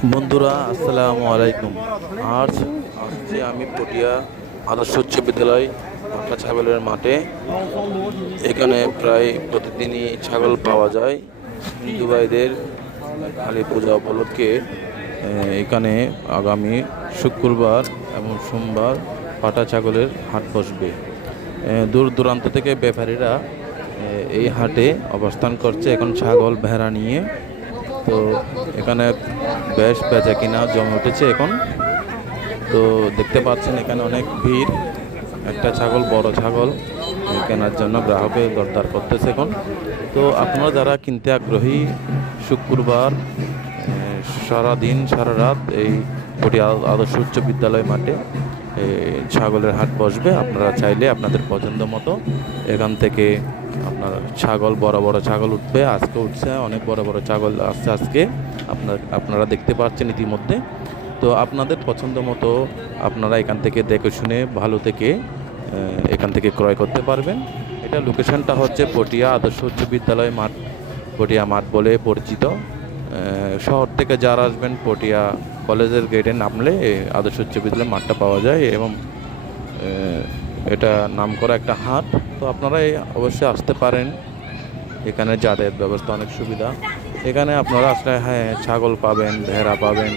বন্ধুরা, আসসালামু আলাইকুম। আজ আসছি আমি পটিয়া আদর্শ উচ্চ বিদ্যালয় পাকা ছাগলের মাঠে। এখানে প্রায় প্রতিদিনই ছাগল পাওয়া যায়। হিন্দু ভাইদের কালী পূজা উপলক্ষে এখানে আগামী শুক্রবার এবং সোমবার পাটা ছাগলের হাট বসবে। দূর দূরান্ত থেকে ব্যাপারীরা এই হাটে অবস্থান করছে। এখন ছাগল ভেড়া নিয়ে তো এখানে বেশ বেচা কিনা জমে উঠেছে এখন। তো দেখতে পাচ্ছেন এখানে অনেক ভিড়। একটা ছাগল, বড় ছাগল কেনার জন্য গ্রাহকের দরদার করতেছে এখন। তো আপনারা যারা কিনতে আগ্রহী, শুক্রবার সারা দিন সারা রাত এই পটিয়া আদর্শ উচ্চ বিদ্যালয় মাঠে ছাগলের হাট বসবে। আপনারা চাইলে আপনাদের পছন্দ মতো এখান থেকে আপনার ছাগল, বড় বড় ছাগল উঠবে, আজকে উঠছে, অনেক বড় বড় ছাগল আসছে আজকে। আপনার, আপনারা দেখতে পাচ্ছেন ইতিমধ্যে। তো আপনাদের পছন্দ মতো আপনারা এখান থেকে দেখে শুনে ভালো থেকে এখান থেকে ক্রয় করতে পারবেন। এটা লোকেশনটা হচ্ছে পটিয়া, আদর্শ উচ্চ বিদ্যালয় মাঠ, পটিয়া মাঠ বলে পরিচিত। শহর থেকে যারা আসবেন, পটিয়া কলেজের গেটে নামলে, আদর্শ উচ্চ বিদ্যালয় মাঠটা পাওয়া যায় এবং এটা নাম করা একটা হাট। তো আপনারা অবশ্যই আসতে পারেন। এখানে যাতায়াত ব্যবস্থা অনেক সুবিধা। এখানে আপনারা আসলে হ্যাঁ ছাগল পাবেন, ভেড়া পাবেন।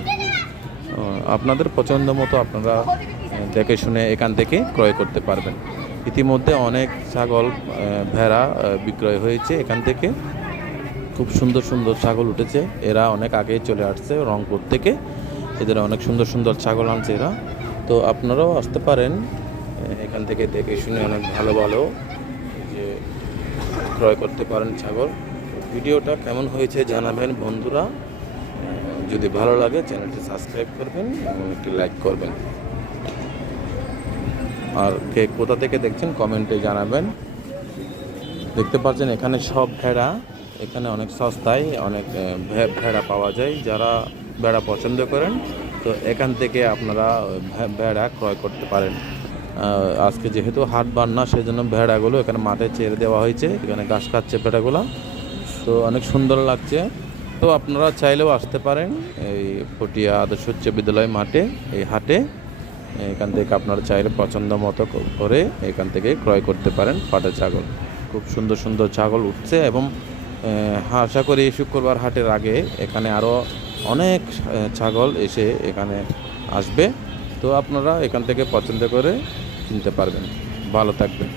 আপনাদের পছন্দ মতো আপনারা দেখে শুনে এখান থেকে ক্রয় করতে পারবেন। ইতিমধ্যে অনেক ছাগল ভেড়া বিক্রয় হয়েছে এখান থেকে। খুব সুন্দর সুন্দর ছাগল উঠেছে। এরা অনেক আগে চলে আসছে রংপুর থেকে। এদের অনেক সুন্দর সুন্দর ছাগল আনছে এরা। তো আপনারাও আসতে পারেন। এখান থেকে দেখে শুনে অনেক ভালো ভালো যে ক্রয় করতে পারেন ছাগল। ভিডিওটা কেমন হয়েছে জানাবেন বন্ধুরা। যদি ভালো লাগে চ্যানেলটি সাবস্ক্রাইব করবেন এবং একটি লাইক করবেন। আর কে কোথা থেকে দেখছেন কমেন্টে জানাবেন। দেখতে পাচ্ছেন এখানে সব ভেড়া, এখানে অনেক সস্তায় অনেক ভেড়া পাওয়া যায় যারা ভেড়া পছন্দ করেন। তো এখান থেকে আপনারা ভেড়া ক্রয় করতে পারেন। আজকে যেহেতু হাট বার না সেই জন্য ভেড়াগুলো এখানে মাঠে ছেড়ে দেওয়া হয়েছে। এখানে ঘাস খাচ্ছে ভেড়াগুলো। তো অনেক সুন্দর লাগছে। তো আপনারা চাইলেও আসতে পারেন এই পটিয়া আদর্শ উচ্চ বিদ্যালয় মাঠে, এই হাটে। এখান থেকে আপনারা চাইলে পছন্দ মতো করে এখান থেকে ক্রয় করতে পারেন পাটা ছাগল। খুব সুন্দর সুন্দর ছাগল উঠছে এবং আশা করি শুক্রবার হাটের আগে এখানে আরও অনেক ছাগল এসে এখানে আসবে। তো আপনারা এখান থেকে পছন্দ করে কিনতে পারবেন। ভালো থাকবেন।